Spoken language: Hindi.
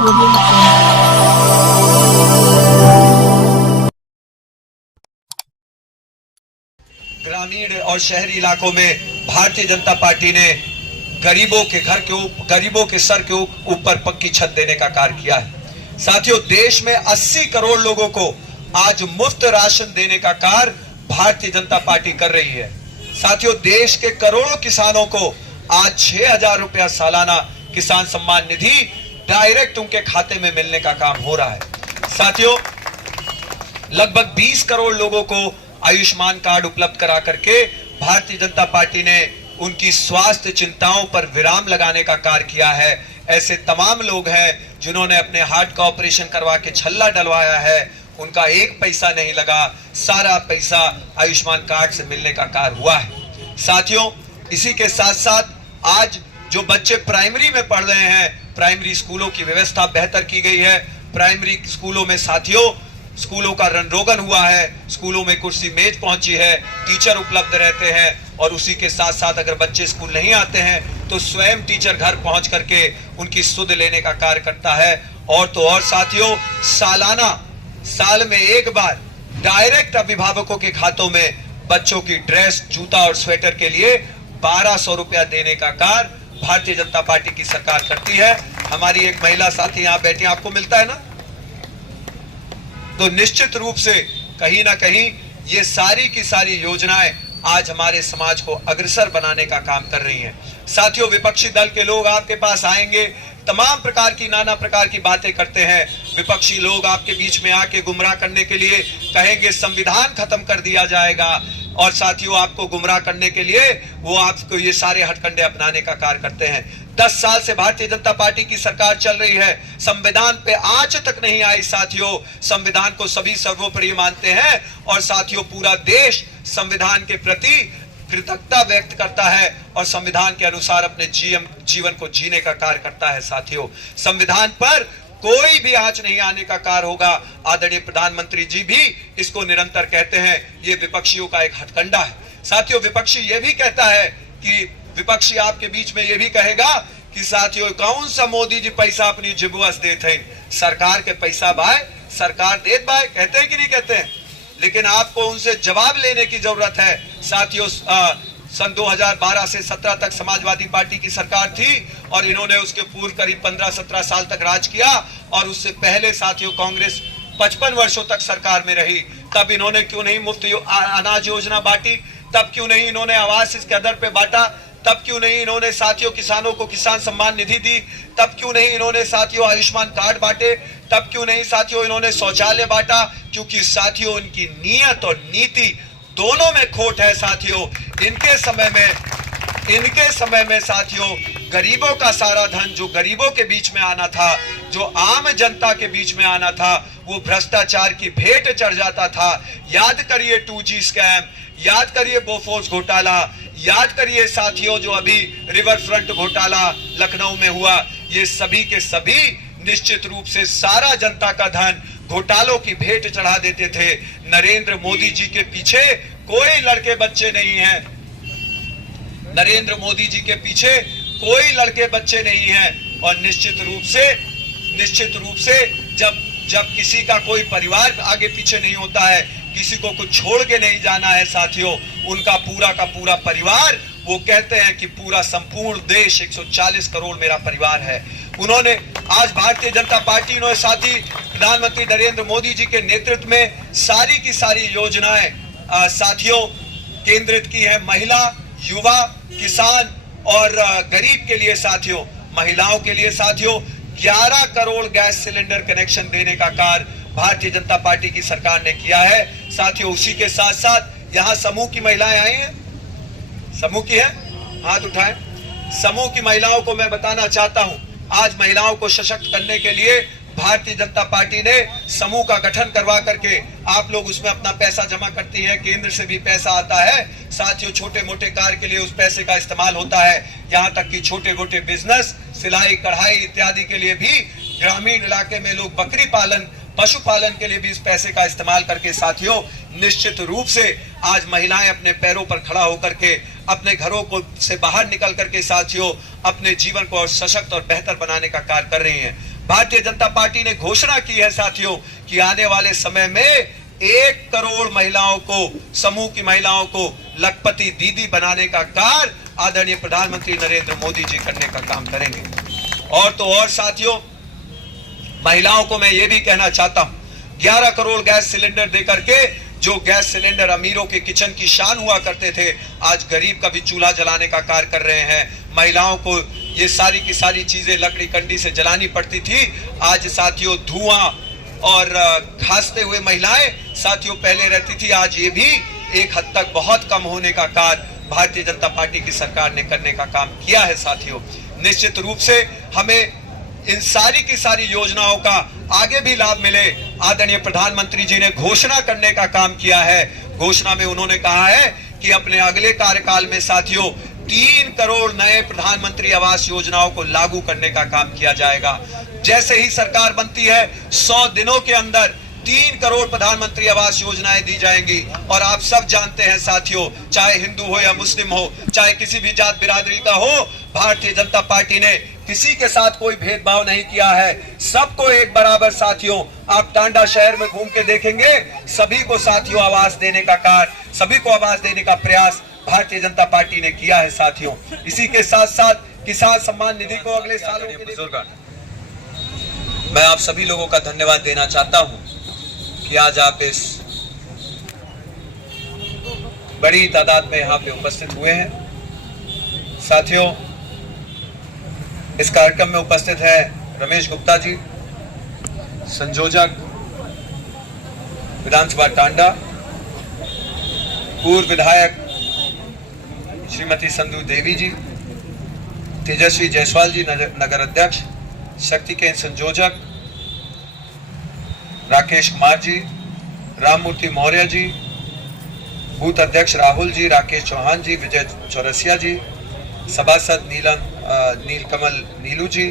ग्रामीण और शहरी इलाकों में भारतीय जनता पार्टी ने गरीबों के सर के ऊपर पक्की छत देने का कार्य किया है। साथियों, देश में 80 करोड़ लोगों को आज मुफ्त राशन देने का कार्य भारतीय जनता पार्टी कर रही है। साथियों, देश के करोड़ों किसानों को आज 6,000 रुपया सालाना किसान सम्मान निधि डायरेक्ट उनके खाते में मिलने का काम हो रहा है। साथियों, लगभग 20 करोड़ लोगों को आयुष्मान कार्ड उपलब्ध करा करके भारतीय जनता पार्टी ने उनकी स्वास्थ्य चिंताओं पर विराम लगाने का कार्य किया है। ऐसे तमाम लोग हैं जिन्होंने अपने हार्ट का ऑपरेशन करवा के छल्ला डलवाया है, उनका एक पैसा नहीं लगा, सारा पैसा आयुष्मान कार्ड से मिलने का कार्य हुआ है। साथियों, इसी के साथ साथ आज जो बच्चे प्राइमरी में पढ़ रहे हैं, प्राइमरी स्कूलों की व्यवस्था बेहतर की गई है। प्राइमरी स्कूलों में साथियों स्कूलों का रनरोगन हुआ है, स्कूलों में कुर्सी मेज पहुंची है, टीचर उपलब्ध रहते हैं और उसी के साथ साथ अगर बच्चे स्कूल नहीं आते हैं तो स्वयं टीचर घर पहुंच करके उनकी सुध लेने का कार्य करता है। और तो और साथियों, साल में एक बार डायरेक्ट अभिभावकों के खातों में बच्चों की ड्रेस, जूता और स्वेटर के लिए 1200 रुपया देने का कार्य भारतीय जनता पार्टी की सरकार करती है। हमारी एक महिला साथी यहाँ बैठी, आपको मिलता है ना, तो निश्चित रूप से कहीं ना कहीं ये सारी की सारी योजनाएं आज हमारे समाज को अग्रसर बनाने का काम कर रही हैं। साथियों, विपक्षी दल के लोग आपके पास आएंगे, तमाम प्रकार की नाना प्रकार की बातें करते हैं। विपक्षी लोग आपके बीच में आके गुमराह करने के लिए कहेंगे संविधान खत्म कर दिया जाएगा, और साथियों आपको गुमराह करने के लिए वो आपको ये सारे हथकंडे अपनाने का कार्य करते हैं। 10 साल से भारतीय जनता पार्टी की सरकार चल रही है, संविधान पे आंच तक नहीं आई। साथियों, संविधान को सभी सर्वोपरि मानते हैं और साथियों पूरा देश संविधान के प्रति कृतज्ञता व्यक्त करता है और संविधान के अनुसार अपने जीवन को जीने का कार्य करता है। साथियों, संविधान पर कोई भी आंच नहीं आने का कार्य होगा। आदरणीय प्रधानमंत्री जी भी इसको निरंतर कहते हैं, ये विपक्षियों का एक हथकंडा है। साथियों, विपक्षी ये भी कहता है कि विपक्षी आपके बीच में ये भी कहेगा कि साथियों कौन सा मोदी जी पैसा अपनी जिबुअस देते हैं, सरकार के पैसा भाई सरकार देत भाई, कहते हैं कि नहीं कहते हैं, लेकिन आपको उनसे जवाब लेने की जरूरत है। साथियों, सन 2012 से 17 तक समाजवादी पार्टी की सरकार थी और इन्होंने उसके पूर्व करीब 15-17 साल तक राज किया, और उससे पहले साथियों कांग्रेस 55 वर्षों तक सरकार में रही। तब इन्होंने क्यों नहीं मुफ्त अनाज योजना बांटी, तब क्यों नहीं इन्होंने आवास इस कदर पे बांटा, तब क्यों नहीं इन्होंने साथियों किसानों को किसान सम्मान निधि दी, तब क्यों नहीं इन्होंने साथियों आयुष्मान कार्ड बांटे, तब क्यों नहीं साथियों इन्होंने शौचालय बांटा? क्योंकि साथियों उनकी नीयत और नीति दोनों में खोट है। साथियों, इनके समय में साथियों गरीबों का सारा धन जो गरीबों के बीच में आना था, जो आम जनता के बीच में आना था, वो भ्रष्टाचार की भेंट चढ़ जाता था। याद करिए 2G स्कैम, याद करिए बोफोर्स घोटाला, याद करिए साथियों जो अभी रिवर फ्रंट घोटाला लखनऊ में हुआ। ये सभी के सभी निश्चित रूप से सारा जनता का धन घोटालों की भेंट चढ़ा देते थे। नरेंद्र मोदी जी के पीछे कोई लड़के बच्चे नहीं हैं, नरेंद्र मोदी जी के पीछे कोई लड़के बच्चे नहीं हैं। और निश्चित रूप से जब किसी का कोई परिवार आगे पीछे नहीं होता है, किसी को कुछ छोड़ के नहीं जाना है साथियों, उनका पूरा का पूरा परिवार, वो कहते हैं कि पूरा संपूर्ण देश 140 करोड़ मेरा परिवार है। उन्होंने आज भारतीय जनता पार्टी ने साथी प्रधानमंत्री नरेंद्र मोदी जी के नेतृत्व में सारी की सारी योजनाएं साथियों केंद्रित की है। महिला, युवा, किसान और गरीब के लिए साथियों, महिलाओं के लिए साथियों 11 करोड़ गैस सिलेंडर कनेक्शन देने का कार्य भारतीय जनता पार्टी की सरकार ने किया है। साथियों, उसी के साथ साथ यहाँ समूह की महिलाएं आई हैं, समूह की है, हाथ उठाएं। समूह की महिलाओं को मैं बताना चाहता हूं, आज महिलाओं को सशक्त करने के लिए भारतीय जनता पार्टी ने समूह का गठन करवा करके, आप लोग उसमें अपना पैसा जमा करती हैं, केंद्र से भी पैसा आता है साथियों, छोटे मोटे कार्य के लिए उस पैसे का इस्तेमाल होता है। यहाँ तक कि छोटे मोटे बिजनेस, सिलाई कढ़ाई इत्यादि के लिए भी ग्रामीण इलाके में लोग बकरी पालन, पशुपालन के लिए भी इस पैसे का इस्तेमाल करके साथियों निश्चित रूप से आज महिलाएं अपने पैरों पर खड़ा होकर के अपने घरों को से बाहर निकल करके साथियों अपने जीवन को और सशक्त और बेहतर बनाने का कार्य कर रही हैं। भारतीय जनता पार्टी ने घोषणा की है साथियों कि आने वाले समय में 1 करोड़ महिलाओं को, समूह की महिलाओं को लखपति दीदी बनाने का कार्य आदरणीय प्रधानमंत्री नरेंद्र मोदी जी करने का काम करेंगे। और तो और साथियों, महिलाओं को मैं ये भी कहना चाहता हूं, 11 करोड़ गैस सिलेंडर देकर के, जो गैस सिलेंडर अमीरों के किचन की शान हुआ करते थे, आज गरीब का भी चूल्हा जलाने का कार्य कर रहे हैं। महिलाओं को ये सारी की सारी चीजें लकड़ी कंडी से जलानी पड़ती थी, आज साथियों धुआं और खांसते हुए महिलाएं साथियों पहले रहती थी, आज ये भी एक हद तक बहुत कम होने का कार्य भारतीय जनता पार्टी की सरकार ने करने का काम किया है। साथियों, निश्चित रूप से हमें इन सारी की सारी योजनाओं का आगे भी लाभ मिले, आदरणीय प्रधानमंत्री जी ने घोषणा करने का काम किया है। घोषणा में उन्होंने कहा है कि अपने अगले कार्यकाल में साथियों 3 करोड़ नए प्रधानमंत्री आवास योजनाओं को लागू करने का काम किया जाएगा। जैसे ही सरकार बनती है 100 दिनों के अंदर 3 करोड़ प्रधानमंत्री आवास योजनाएं दी जाएंगी। और आप सब जानते हैं साथियों, चाहे हिंदू हो या मुस्लिम हो, चाहे किसी भी जात बिरादरी का हो, भारतीय जनता पार्टी ने किसी के साथ कोई भेदभाव नहीं किया है, सबको एक बराबर साथियों। आप टांडा शहर में घूम के देखेंगे, सभी को साथियों आवास देने का कार्य, सभी को आवास देने का प्रयास भारतीय जनता पार्टी ने किया है साथियों। इसी के साथ साथ किसान सम्मान निधि को अगले सालों के लिए मैं आप सभी लोगों का धन्यवाद देना चाहता हूं कि आज आप इस बड़ी तादाद में यहां पे उपस्थित हुए हैं। साथियों, इस कार्यक्रम में उपस्थित है रमेश गुप्ता जी, संयोजक विधानसभा टांडा, पूर्व विधायक श्रीमती संधू देवी जी, तेजस्वी जायसवाल जी नगर अध्यक्ष, शक्ति केंद्र संयोजक राकेश कुमार जी, राममूर्ति मौर्य जी, बूथ अध्यक्ष राहुल जी, राकेश चौहान जी, विजय चौरसिया जी, सभासद नीलकमल नीलू जी,